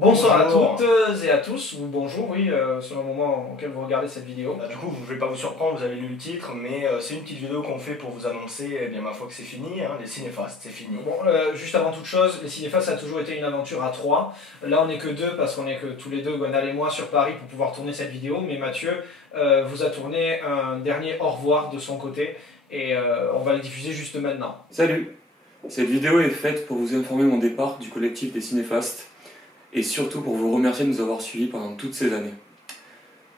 Bonsoir à Bonjour. toutes et à tous, ou bonjour, oui, selon le moment auquel vous regardez cette vidéo. Du coup, je vais pas vous surprendre, vous avez lu le titre, mais c'est une petite vidéo qu'on fait pour vous annoncer, eh bien ma foi que c'est fini, hein, les cinéfastes, c'est fini. Bon, juste avant toute chose, les Cinéfastes ça a toujours été une aventure à trois. Là on n'est que deux parce qu'on est que tous les deux, Gwendal et moi, sur Paris pour pouvoir tourner cette vidéo, mais Mathieu vous a tourné un dernier au revoir de son côté et on va le diffuser juste maintenant. Salut! Cette vidéo est faite pour vous informer mon départ du collectif des cinéfastes et surtout pour vous remercier de nous avoir suivis pendant toutes ces années.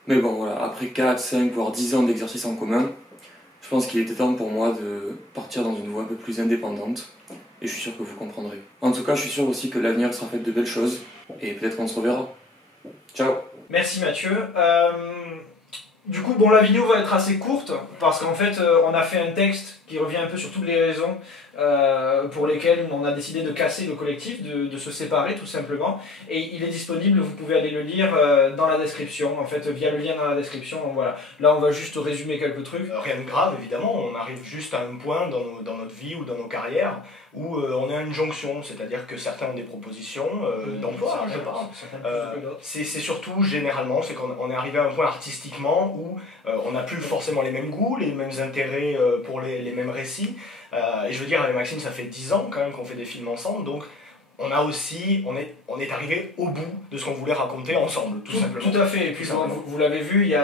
Mais bon voilà, après 4, 5 voire 10 ans d'exercice en commun, je pense qu'il était temps pour moi de partir dans une voie un peu plus indépendante et je suis sûr que vous comprendrez. En tout cas, je suis sûr aussi que l'avenir sera fait de belles choses et peut-être qu'on se reverra. Ciao! Merci Mathieu. Du coup, bon, la vidéo va être assez courte parce qu'en fait, on a fait un texte qui revient un peu sur toutes les raisons pour lesquelles on a décidé de casser le collectif, de se séparer tout simplement. Et il est disponible, vous pouvez aller le lire dans la description, en fait, via le lien dans la description. Donc voilà, là on va juste résumer quelques trucs. Rien de grave évidemment, on arrive juste à un point dans notre vie ou dans nos carrières où on est à une jonction, c'est-à-dire que certains ont des propositions d'emploi, je parle. C'est surtout généralement, c'est qu'on est arrivé à un point artistiquement où on n'a plus forcément les mêmes goûts, les mêmes intérêts pour les mêmes récits. Et je veux dire, avec Maxime, ça fait 10 ans quand même qu'on fait des films ensemble, donc on est arrivé au bout de ce qu'on voulait raconter ensemble, tout simplement. Tout à fait, et puis vous l'avez vu, il y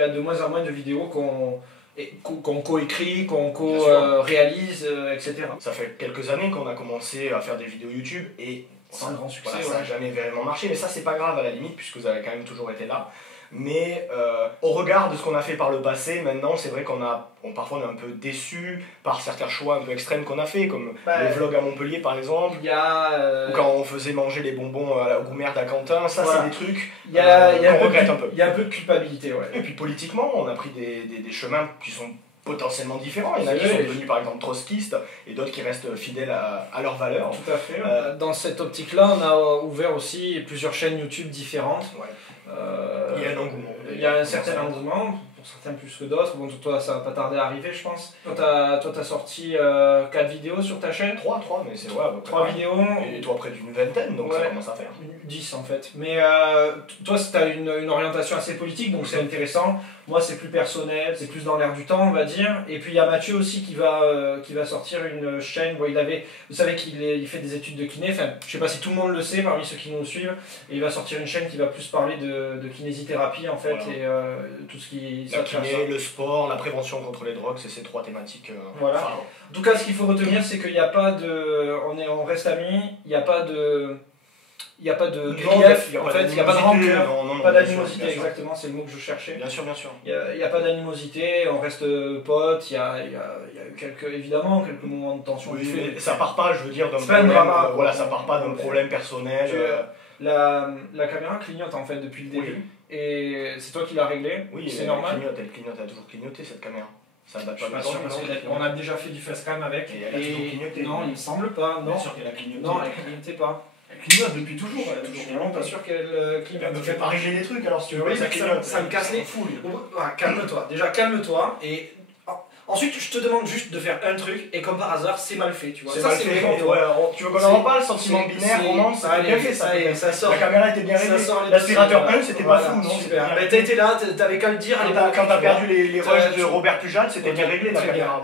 a de moins en moins de vidéos qu'on coécrit, qu'on co-réalise, etc. Ça fait quelques années qu'on a commencé à faire des vidéos YouTube et sans grand succès, voilà, ça n'a jamais vraiment marché, mais ça c'est pas grave à la limite puisque vous avez quand même toujours été là. Mais au regard de ce qu'on a fait par le passé, maintenant c'est vrai parfois on est un peu déçu par certains choix un peu extrêmes qu'on a fait, comme le vlog à Montpellier par exemple, ou quand on faisait manger les bonbons à la gourmère d'Aquentin, ça voilà. C'est des trucs qu'on regrette un peu. Il y a un peu de culpabilité, ouais. Et puis politiquement, on a pris des chemins qui sont potentiellement différents. Il y en a qui sont devenus par exemple trotskistes et d'autres qui restent fidèles à leurs valeurs. Tout à fait. Dans cette optique-là, on a ouvert aussi plusieurs chaînes YouTube différentes. Ouais. Il y a un engouement. Il y a un certain engouement, pour certains plus que d'autres. Bon, toi, ça va pas tarder à arriver, je pense. Toi, t'as sorti 4 vidéos sur ta chaîne. 3, mais c'est ouais. 3 vidéos. Et toi, près d'une vingtaine, donc ça commence à faire. 10 en fait. Mais toi, t'as une orientation assez politique, donc c'est intéressant. Moi, c'est plus personnel, c'est plus dans l'air du temps, on va dire. Et puis, il y a Mathieu aussi qui va sortir une chaîne. Bon, vous savez qu'il fait des études de kiné. Enfin, je sais pas si tout le monde le sait parmi ceux qui nous suivent. Et il va sortir une chaîne qui va plus parler de kinésithérapie, en fait, voilà. Et tout ce qui... La kiné, le sport, la prévention contre les drogues, c'est ces 3 thématiques. Voilà. En tout cas, ce qu'il faut retenir, c'est qu'il n'y a pas de... On reste amis, il n'y a pas de... Il n'y a pas de grief, en fait, il n'y a pas de rancœur, pas d'animosité, exactement, c'est le mot que je cherchais. Bien sûr, bien sûr. Il n'y a pas d'animosité, on reste potes, il y a eu évidemment quelques moments de tension. Oui, mais ça part pas, je veux dire, d'un problème, voilà, ça part pas d'un problème personnel. La caméra clignote en fait depuis le début, et c'est toi qui l'as réglé, oui, c'est normal. Elle a toujours clignoté cette caméra. Ça date pas on a déjà fait du facecam avec, et elle a toujours clignoté. Non, il me semble pas, non. Bien sûr qu'elle a clignoté. Non, elle clignotait pas. Elle clignote depuis toujours, je suis vraiment pas sûr qu'elle clignote. Ne fais pas régler les trucs alors si tu veux, ça clignote. Ça me casse les fouilles. Calme-toi, déjà calme-toi, et ensuite je te demande juste de faire un truc, et comme par hasard, c'est mal fait, tu vois. C'est mal fait, tu veux qu'on en parle, sentiment binaire, romance, ça a bien fait ça sort. La caméra était bien réglée. L'aspirateur 1, c'était pas fou, non? Super. T'as été là, t'avais qu'à le dire. Quand t'as perdu les rushs de Robert Pujol, c'était bien réglé la caméra.